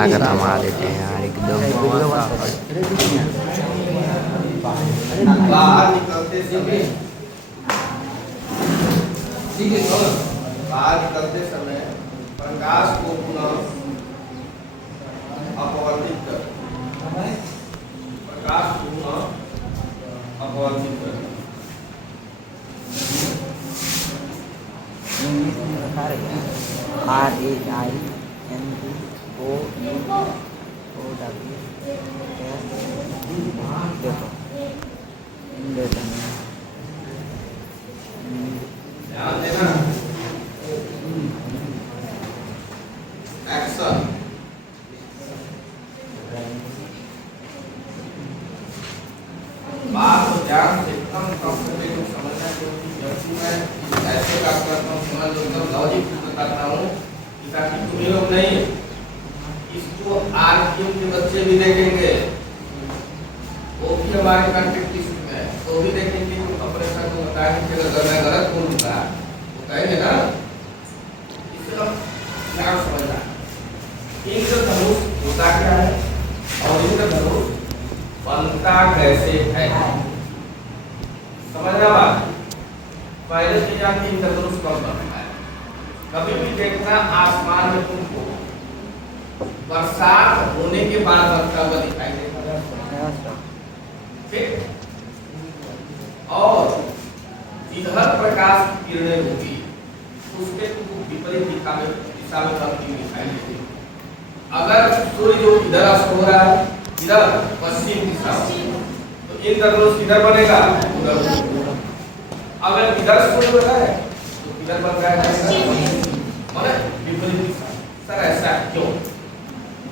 ताकत कमा देते हैं यार एकदम। बाहर निकलते समय बाहर निकलते समय प्रकाश को पुनः अपवर्तित कर, प्रकाश को पुनः अपवर्तित कर। ध्यान देना। एक्शन। बात को ध्यान से एकदम कंफर्टेबल समझना, क्योंकि जब मैं ऐसे काम करता हूँ समझ लो एकदम लॉजिक बताता हूँ ताकि तुम ही लोग नहीं, इसको आरक्यू के बच्चे भी देखेंगे, वो भी हमारे कंटेक्ट लिस्ट में है, तो भी देखेंगे तो अपने सर को बताएंगे कि अगर मैं गलत बोलूँगा तो कहेंगे ना। इसका क्या समझना, इंद्रधनुष होता क्या है और इंद्रधनुष बनता कैसे है, समझना बात। पहले तो जानते इंद्रधनुष कब बनता है। कभी भी देखना आसमान में तुमको बरसात होने के बाद बनता हुआ दिखाई देगा, ठीक। और जिधर प्रकाश की किरणें होगी उसके तुमको विपरीत दिशा में बनती दिखाई देगी। अगर सूर्य जो इधर अस्त हो रहा है, इधर पश्चिम दिशा, तो इंद्रधनुष किधर बनेगा, उधर। अगर इधर सूर्य हो रहा है तो किधर बन रहा है, माने विपरीत दिशा। सर ऐसा क्यों?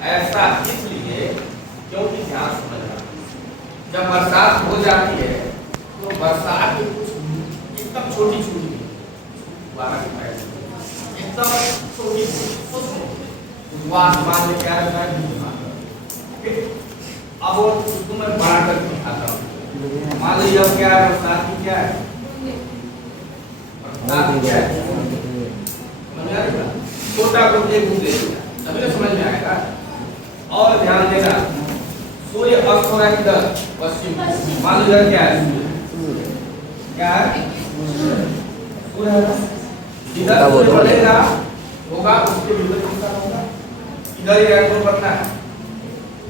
ऐसा इसलिए क्योंकि ध्यान समझना, जब बरसात हो जाती है तो बरसात में कुछ एकदम छोटी छोटी एकदम छोटी सूक्ष्म आसमान में क्या रहता है। अब वो उसको मैं बड़ा करके दिखाता हूँ। मान लीजिए अब क्या है, बरसात की क्या है, बरसात की क्या है, समझ आ रहा है? छोटा को एक बुक दे दिया, तभी तो समझ में आएगा। और ध्यान देना, सूर्य अस्त हो रहा है इधर पश्चिम, मान लीजिए क्या है, क्या है, सूर्य इधर सूर्य बढ़ेगा होगा, उसके विपरीत दिशा होगा, इधर ही रहकर बनना है।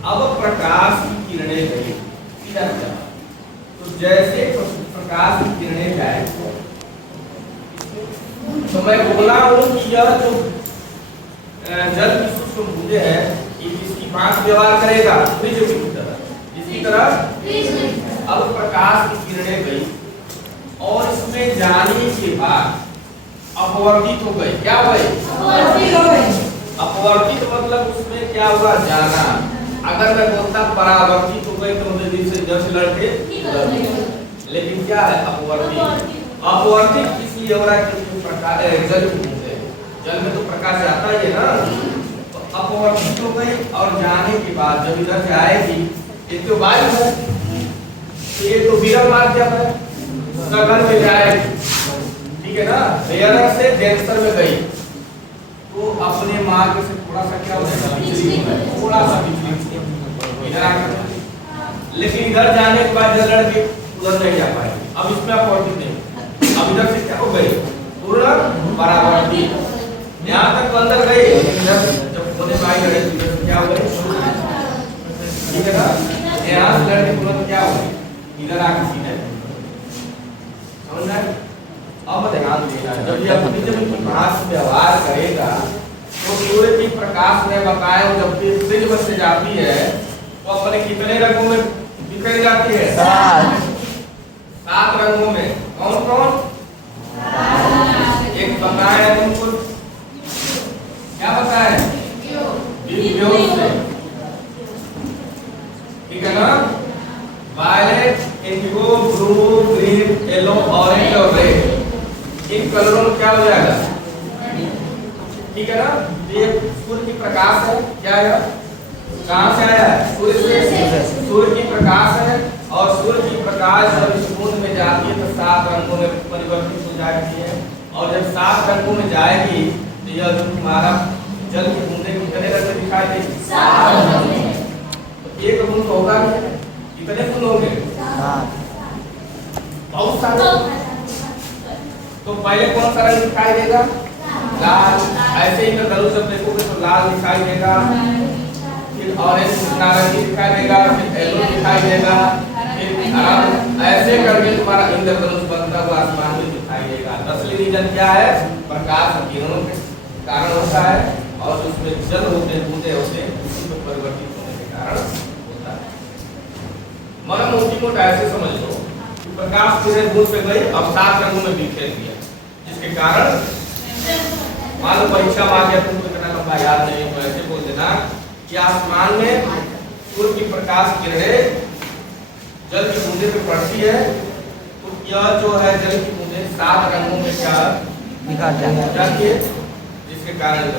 अब प्रकाश की किरणें गई इधर जा, तो जैसे प्रकाश की किरणें जाए तो मैं बोला हूं कि यह जो जल की सूक्ष्म बूंदें है इसकी बात व्यवहार करेगा प्रिज्म की तरह, इसी तरह। अब प्रकाश की किरणें गई और इसमें जाने के बाद अपवर्तित हो गई। क्या हुई? अपवर्तित हो गई। अपवर्तित मतलब उसमें क्या हुआ, जाना। अगर मैं बोलता परावर्तित हो गई तो मुझे दिल से जल से लड़के, लेकिन क्या है अपवर्तित। अपवर्तित इसलिए हो रहा है क्योंकि प्रकाश जल में तो प्रकाश जाता ही है ना, तो अपवर्तित हो गई। और जाने के बाद जब इधर से आएगी, एक तो वायु है तो ये तो विरल माध्यम है, सघन में जाएगी, ठीक है ना। रेयर से डेंसर में गई तो अपने मार्ग से थोड़ा सा क्या हो जाएगा, थोड़ा सा इधर आकर, लेकिन इधर जाने के बाद जल लड़के उधर नहीं जा पाएगी। अब इसमें अपवर्तित नहीं, अब इधर से क्या हो गई, पूर्ण परावर्तित। यहाँ तक अंदर गई, इधर जब होने पाई लड़े इधर से क्या हो गई, ठीक है ना। यहाँ से लड़के तुरंत क्या हो गई, इधर आकर सीधे, समझ रहे? अब ध्यान देना, जब ये अपनी जब प्रकाश व्यवहार करेगा तो सूर्य की प्रकाश में बकाया जब प्रिज्म से जाती है तो अपने कितने रंगों में बिखर जाती है, 7 रंगों में। कौन कौन? एक बताया तुमको, क्या बताया, दिव्यों से, ठीक है ना। Violet, indigo, blue, green, yellow, orange और रेड, इन कलरों में क्या हो जाएगा, ठीक है ना। ये सूर्य की प्रकाश है, क्या है, कहां से आया है, सूर्य से। सूर्य की प्रकाश है और सूर्य की प्रकाश जब इस बूंद में जाती है तो 7 रंगों में परिवर्तित हो जाती है। और जब 7 रंगों में जाएगी तो यह जो तुम्हारा जल की बूंदें कितने रंग में दिखाई देगी? 7 रंग में। तो एक बूंद होगा कितने बूंद होंगे? 7। बहुत सारे। तो पहले कौन सा रंग दिखाई देगा? लाल। ऐसे ही इंद्रधनुष जब देखोगे तो लाल दिखाई देगा, फिर ऑरेंज नारंगी दिखाई देगा, फिर येलो दिखाई देगा, फिर हरा। ऐसे करके तुम्हारा इंद्रधनुष बनता हुआ आसमान में दिखाई देगा। असली रीजन क्या है? प्रकाश किरणों के कारण होता है और उसमें जल होते हैं, बूंदे होते हैं, उसमें परिवर्तित होने के कारण होता है। मन मोटी मोटा ऐसे समझ लो कि प्रकाश किरण बूंद पे गई अब 7 रंगों में बिखेर दिया, जिसके कारण मान लो परीक्षा में आ गया, तुमको इतना लंबा याद नहीं तो ऐसे बोल देना कि आसमान में सूर्य की प्रकाश किरणें जल की बूंदे पे पड़ती है, तो यह जो है जल की बूंदे 7 रंगों में क्या दिखा जाती है, जिसके कारण